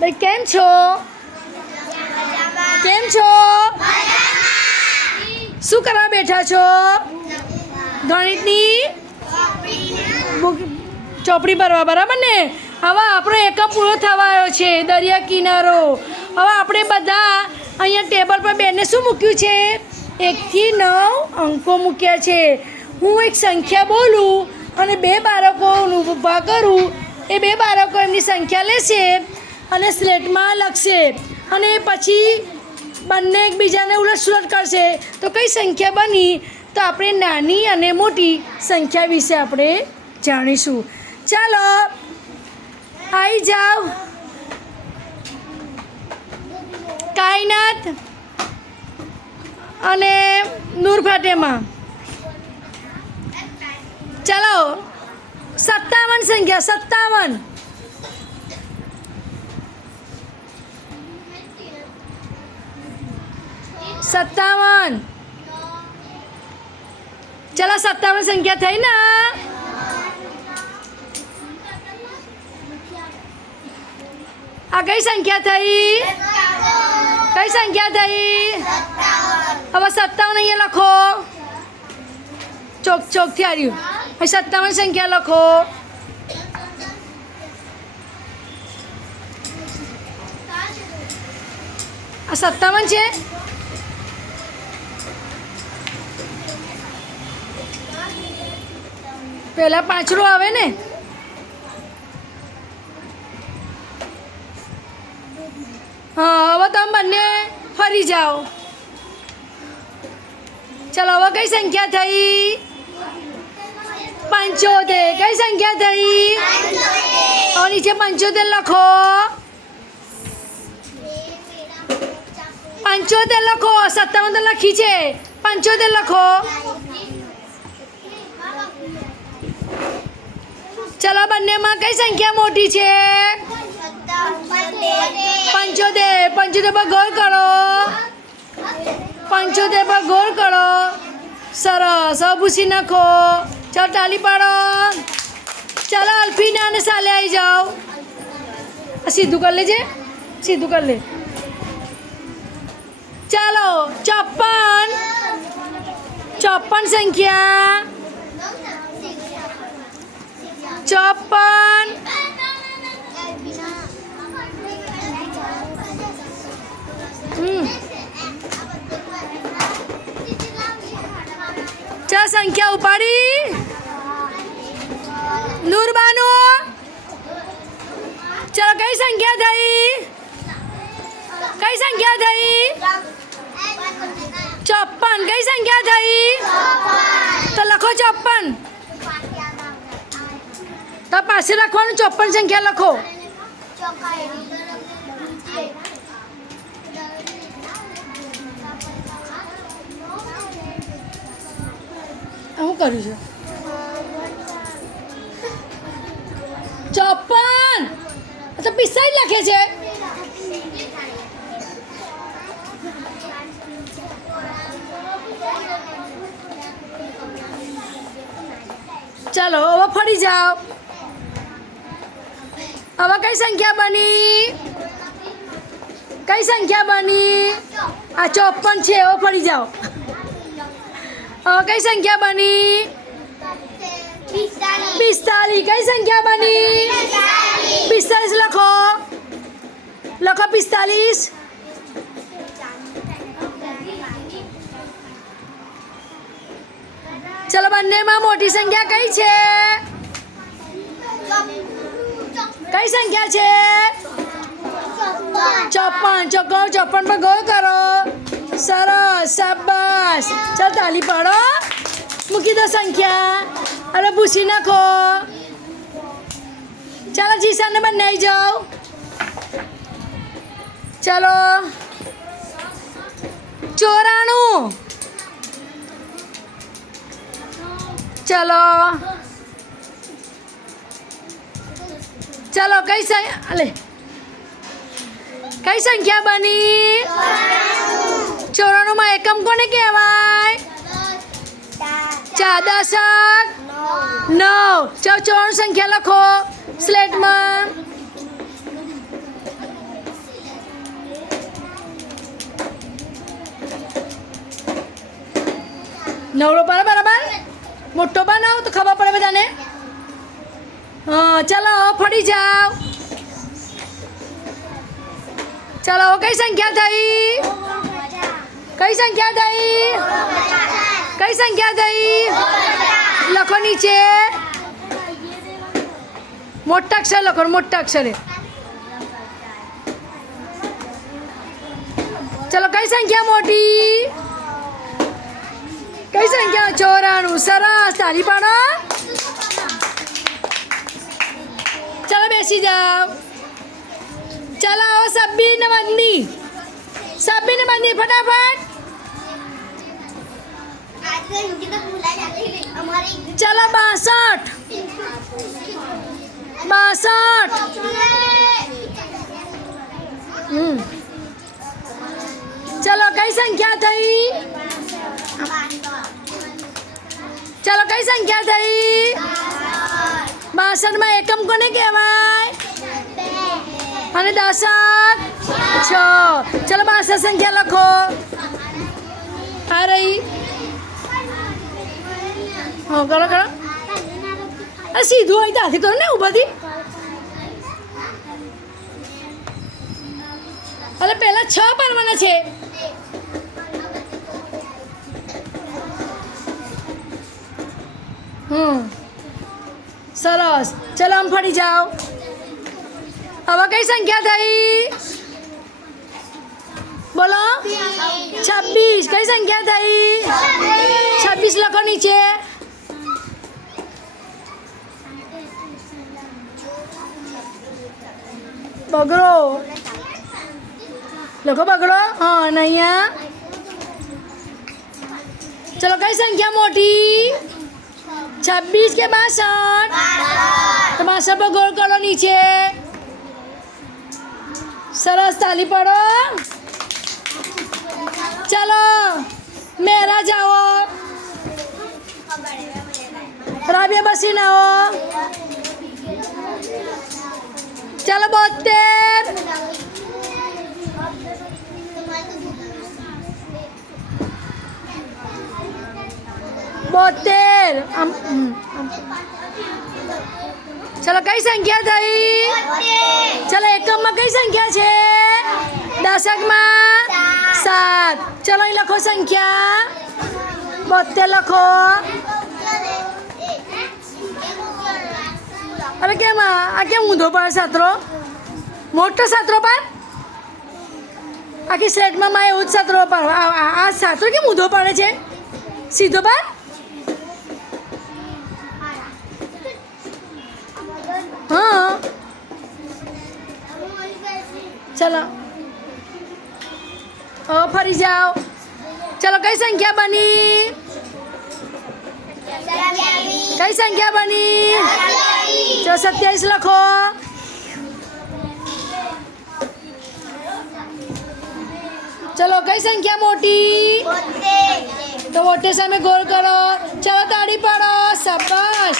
ભાઈ કેમ છો? કેમ છો? શું કરવા બેઠા છો? ગણિતની ચોપડી ભરવા, બરાબર ને? હવે આપણો એકમ પૂરો થવા આવ્યો છે, દરિયા કિનારો. હવે આપણે બધા અહીંયા ટેબલ પર બેને શું મૂક્યું છે? 1 થી 9 અંકો મૂક્યા છે. હું એક સંખ્યા બોલું અને 2 બાળકોનું ઊભા કરું. એ 2 બાળકો એમની સંખ્યા લેશે અને સ્લેટમાં લખશે અને પછી બંને એકબીજાને ઉલટ-સુલટ કરશે. તો કઈ સંખ્યા બની? તો આપણે નાની અને મોટી સંખ્યા વિશે આપણે જાણીશું. ચાલો આવી જાઓ. કાયનાત અને નૂર ફાતેમા. ચાલો 57 સંખ્યા 57. ચલો 57 સંખ્યા થઈ ને? આ કઈ સંખ્યા થઈ? કઈ સંખ્યા થઈ? હવે 57 અહીંયા લખો. ચોકથી આવ્યું. 57 સંખ્યા લખો. આ 57 છે. પહેલા પાંચડો આવે ને? હા, હવે તમે બંને ફરી જાઓ. ચાલો હવે કઈ સંખ્યા થઈ? 75. કઈ સંખ્યા થઈ? હવે નીચે 75 લખો. 75 લખો. 57 તો લખી છે, 75 લખો. ચલો બંનેમાં કઈ સંખ્યા મોટી છે? 75. 75 પર ગોળ કરો. 75 પર ગોળ કરો. સરસ. હવે ભૂસી નાખો. ચાલો તાલી પાડો. ચાલો અલ્ફીના અને સાલે આવી જાઓ. સીધું કરી લેજે, સીધું કરી લે. ચાલો 54 સંખ્યા 54. ચાર સંખ્યા ઉપાડી. નૂરબાનો. ચાલો કઈ સંખ્યા થઈ? કઈ સંખ્યા થઈ? 54. કઈ સંખ્યા થઈ? તો લખો 54. તો પાસે લખવાનું 54 સંખ્યા લખો. શું કર્યું છે? 54 તો 45 લખે છે. ચાલો હવે ફરી જાઓ. હવે કઈ સંખ્યા બની? કઈ સંખ્યા બની? આ 54 છે. હવે ફરી જાઓ. હવે કઈ સંખ્યા બની? 45. કઈ સંખ્યા બની? 45 લખો. લખો 45. ચલો બંનેમાં મોટી સંખ્યા કઈ છે? કઈ સંખ્યા છે? 54. 54 પર ગોળ કરો. સરસ. શાબાશ. ચાલ તાલી પાડો. મૂકી દો સંખ્યા. અરે ભૂસી નાખો. ચાલો જીસાને બંને આવી જાઓ. ચાલો 94. ચલો ચલો કઈ સંખ્યા બની? 94 માં એકમ કોને કહેવાય? 4 દશક 9. 94 સંખ્યા લખો સ્લેટમાં. નવરો પાડો બરાબર. મોટો બનાવો તો ખબર પડે બધાને. હા ચાલો ફરી જાઓ. ચાલો કઈ સંખ્યા થઈ? કઈ સંખ્યા થઈ? કઈ સંખ્યા થઈ? લખો નીચે મોટા અક્ષર લખો, મોટા અક્ષરે. ચલો કઈ સંખ્યા મોટી? કઈ સંખ્યા? 94. સરસ, તાળી પાડો. ચલો બેસી જાઓ. चलो सब्बी नमंदी फटाफट. चलो 62. चलो कई संख्या थी? चलो कई संख्या थी? 62 में एकम कोने कहेवाय? અને 10 6. ચલો 62 સંખ્યા લખો. આ રહી. હા કરો કરો. અરે સીધું હોય ત્યાંથી કરો ને ઊભાથી. અરે પહેલા 6 પાડવાના છે. સરસ. ચલો આમ ફરી જાઓ. હવે કઈ સંખ્યા થઈ? બોલો. 26. કઈ સંખ્યા થઈ? 26 લખો નીચે. બગડો લખો, બગડો. હા અને અહીંયા ચલો કઈ સંખ્યા મોટી? 26 કે 62? તો 62 પર ગોળ કરો નીચે. સરસ, તાલી પાડો. ચલો મેરા જાઓ. રાબિયા બસીને આવો. ચલો 72. ચલો કઈ સંખ્યા થઈ? ચલો એકમમાં કઈ સંખ્યા છે? દશકમાં 7. ચલો અહીં લખો સંખ્યા. 72 લખો. અરે કેમ આ કેમ ઊંધો પડે સાતરો? મોટો સાતરો પાડ. આખી સ્લેટમાં માં એવું જ સાતરો પાડ. આ સાતરો કેમ ઊંધો પડે છે? સીધો પાડ. हाँ चलो फरी जाओ. चलो कई संख्या बनी? कई संख्या बनी? चलो 27 लखो. चलो कई संख्या मोटी? तो वोटे सामे गोल करो. चलो ताड़ी पाड़ो. शाबाश.